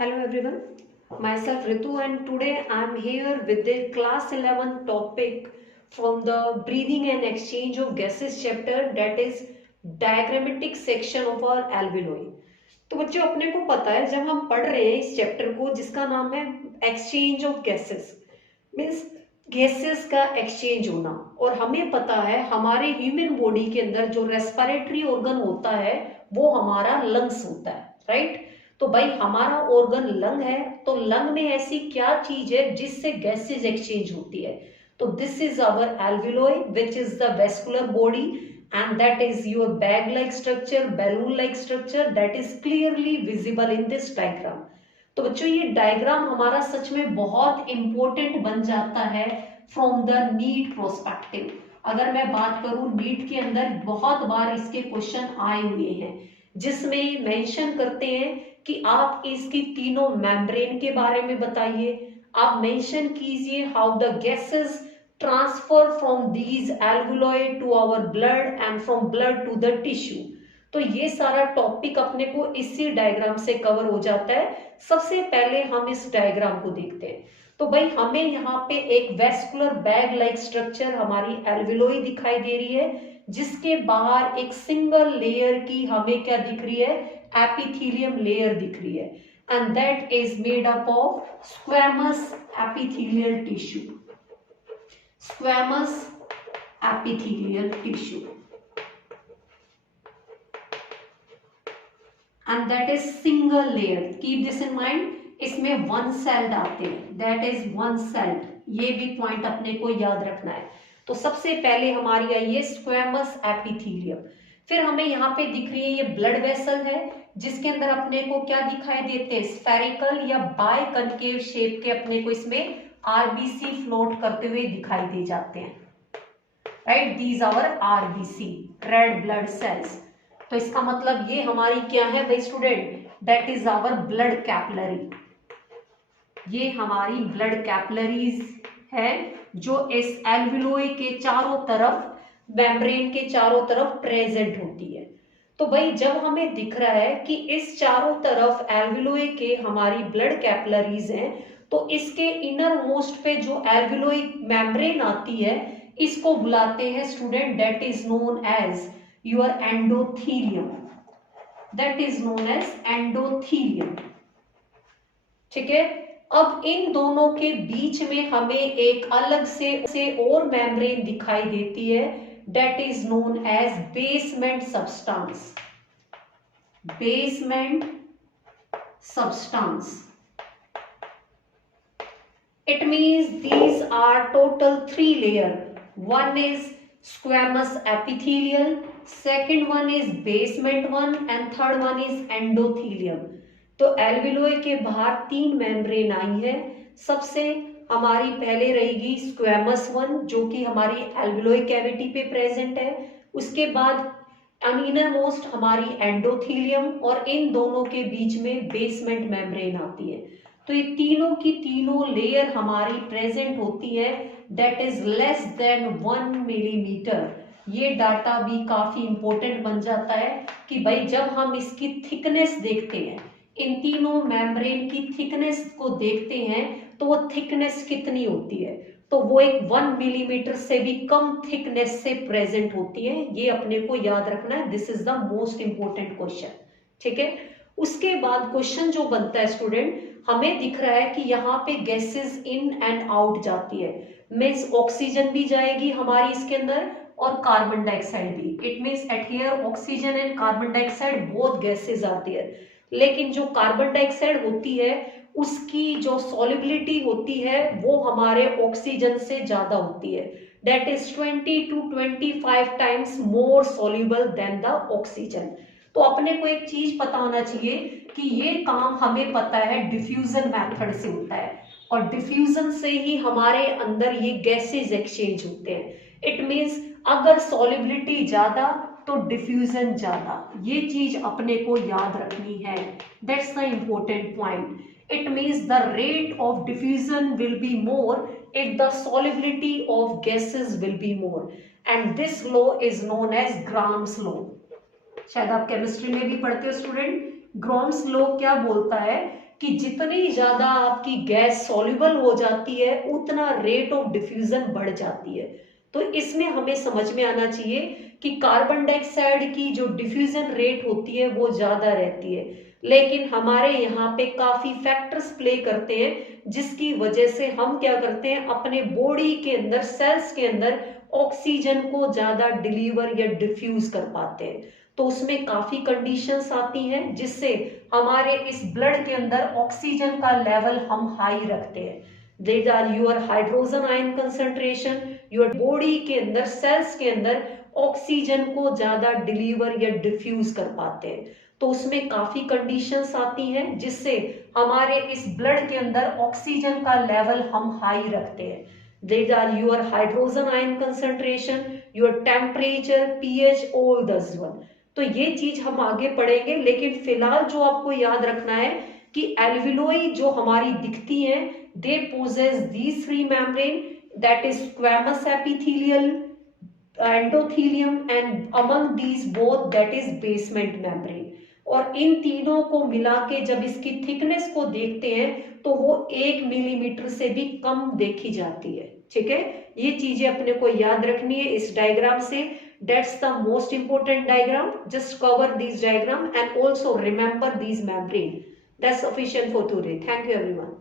Hello everyone, myself Ritu and today I am here with the class 11 topic from the breathing and exchange of gases chapter, that is diagrammatic section of our alveoli. तो बच्चों अपने को पता है जब हम पढ़ रहे हैं इस चैप्टर को जिसका नाम है exchange of gases, means gases का एक्सचेंज होना, और हमें पता है हमारे ह्यूमन बॉडी के अंदर जो रेस्पिरेटरी ऑर्गन होता है वो हमारा लंग्स होता है, राइट। तो भाई हमारा ऑर्गन लंग है, तो लंग में ऐसी क्या चीज है जिससे गैसेस एक्सचेंज होती है? तो this is our alveoli which is the vascular body and that is your bag like structure, balloon like structure that is clearly visible in this diagram. तो बच्चों ये डायग्राम हमारा सच में बहुत इंपॉर्टेंट बन जाता है फ्रॉम द नीट प्रोस्पेक्टिव। अगर मैं बात करूं नीट के अंदर बहुत बार इसके क्वेश्चन आए हुए हैं जिसमें मेंशन करते हैं कि आप इसकी तीनों मेम्ब्रेन के बारे में बताइए, आप मेंशन कीजिए how the gases transfer from these alveoli to our blood and from blood to the tissue। तो ये सारा टॉपिक अपने को इसी डायग्राम से कवर हो जाता है। सबसे पहले हम इस डायग्राम को देखते हैं। तो भाई हमें यहाँ पे एक वेस्कुलर बैग लाइक स्ट्रक्चर हमारी एल्विलोई दिखाई दे रही है जिसके बाहर एक सिंगल लेयर की हमें क्या दिख रही है, एपिथेलियम लेयर दिख रही है, and that is made up of squamous epithelial tissue, squamous epithelial tissue, and that is single layer, keep this in mind। इसमें वन सेल्ड आते हैं, दैट इज वन सेल्ड, ये भी पॉइंट अपने को याद रखना है। तो सबसे पहले हमारी आई है स्क्वैमस एपिथेलियम, फिर हमें यहाँ पे दिख रही है ये ब्लड वेसल है जिसके अंदर अपने को क्या दिखाई देते हैं, स्फेरिकल या बाय कनकेव शेप के अपने को इसमें आरबीसी फ्लोट करते हुए दिखाई दे जाते हैं, right. These our RBC, red blood cells. तो इसका मतलब ये हमारी क्या है भाई student, that is our blood capillary. ये हमारी ब्लड कैपिलरीज है जो इस एल्विलोई के चारों तरफ, मेम्ब्रेन के चारों तरफ प्रेजेंट होती है। तो भाई जब हमें दिख रहा है कि इस चारों तरफ एल्विलोई के हमारी ब्लड कैपिलरीज हैं, तो इसके इनर मोस्ट पे जो एल्विलोई मेम्ब्रेन आती है इसको बुलाते हैं student, that is known as your endothelium, that is known as endothelium, ठीक है। अब इन दोनों के बीच में हमें एक अलग से और मेम्ब्रेन दिखाई देती है, that is known as basement substance, basement substance. It means these are total 3 layer. One is squamous epithelial, second one is basement one and third one is endothelium। तो एल्विलोई के बाहर 3 मेम्ब्रेन आई है। सबसे हमारी पहले रहेगी स्क्वैमस वन जो कि हमारी एल्विलोई कैविटी पे प्रेजेंट है, उसके बाद इनर मोस्ट हमारी एंडोथीलियम और इन दोनों के बीच में बेसमेंट मेम्ब्रेन आती है। तो ये तीनों की तीनों लेयर हमारी प्रेजेंट होती है, that is less than 1 millimetre. ये डाटा भी काफी इंपॉर्टेंट बन जाता है कि भाई जब हम इसकी थिकनेस देखते हैं, इन तीनों मेम्ब्रेन की थिकनेस को देखते हैं तो वो थिकनेस कितनी होती है, तो वो एक 1 मिलीमीटर से भी कम थिकनेस से प्रेजेंट होती है। ये अपने को याद रखना है, this is the most important question, ठीक है। उसके बाद क्वेश्चन जो बनता है स्टूडेंट, हमें दिख रहा है कि यहाँ पे गैसेस इन एंड आउट जाती है, मीन्स ऑक्सीजन भी जाएगी हमारी इसके अंदर और कार्बन डाइऑक्साइड भी। It means eight here oxygen and carbon dioxide both gases आती है, लेकिन जो कार्बन डाइऑक्साइड होती है उसकी जो सॉल्युबिलिटी होती है वो हमारे ऑक्सीजन से ज्यादा होती है, that is 20 to 25 times more soluble than the oxygen. तो अपने को एक चीज पता होना चाहिए कि ये काम हमें पता है डिफ्यूजन मेथड से होता है, और डिफ्यूजन से ही हमारे अंदर ये गैसेस एक्सचेंज होते हैं। इट मींस अगर सॉल्युबिलिटी ज्यादा तो डिफ्यूजन ज्यादा, ये चीज अपने को याद रखनी है, that's the important point. It means the rate of diffusion will be more if the solubility of gases will be more, and this law is known as Gram's law। शायद आप केमिस्ट्री में भी पढ़ते हो स्टूडेंट। ग्रॉम्स लॉ क्या बोलता है कि जितनी ज्यादा आपकी गैस सॉल्युबल हो जाती है उतना रेट ऑफ डिफ्यूजन बढ़ जाती है। तो इसमें हमें समझ में आना चाहिए कि कार्बन डाइऑक्साइड की जो डिफ्यूजन रेट होती है वो ज्यादा रहती है, लेकिन हमारे यहाँ पे काफी फैक्टर्स प्ले करते हैं जिसकी वजह से हम क्या करते हैं, अपने बॉडी के अंदर, सेल्स के अंदर ऑक्सीजन को ज्यादा डिलीवर या डिफ्यूज कर पाते हैं। तो उसमें काफी कंडीशंस आती हैं जिससे हमारे इस ब्लड के अंदर ऑक्सीजन का लेवल हम हाई रखते हैं। These are your hydrogen ion concentration, your body के अंदर, सेल्स के अंदर ऑक्सीजन को ज्यादा डिलीवर या डिफ्यूज कर पाते हैं। तो उसमें काफी कंडीशंस आती हैं जिससे हमारे इस ब्लड के अंदर ऑक्सीजन का लेवल हम हाई रखते हैं। These are your hydrogen ion concentration, your temperature, pH, all this one. तो ये चीज हम आगे पढ़ेंगे, लेकिन फिलहाल जो आपको याद रखना है कि एल्वियोलाई जो हमारी दिखती हैं, they possess these three membrane, that is squamous epithelial, endothelium, and among these both that is basement membrane. और इन तीनों को मिला के जब इसकी थिकनेस को देखते हैं तो वो 1 मिलीमीटर से भी कम देखी जाती है। ठीक है, ये चीजें अपने को याद रखनी है इस डायग्राम से। That's the most important diagram. Just cover these diagram and also remember these membrane. That's sufficient for today. Thank you everyone.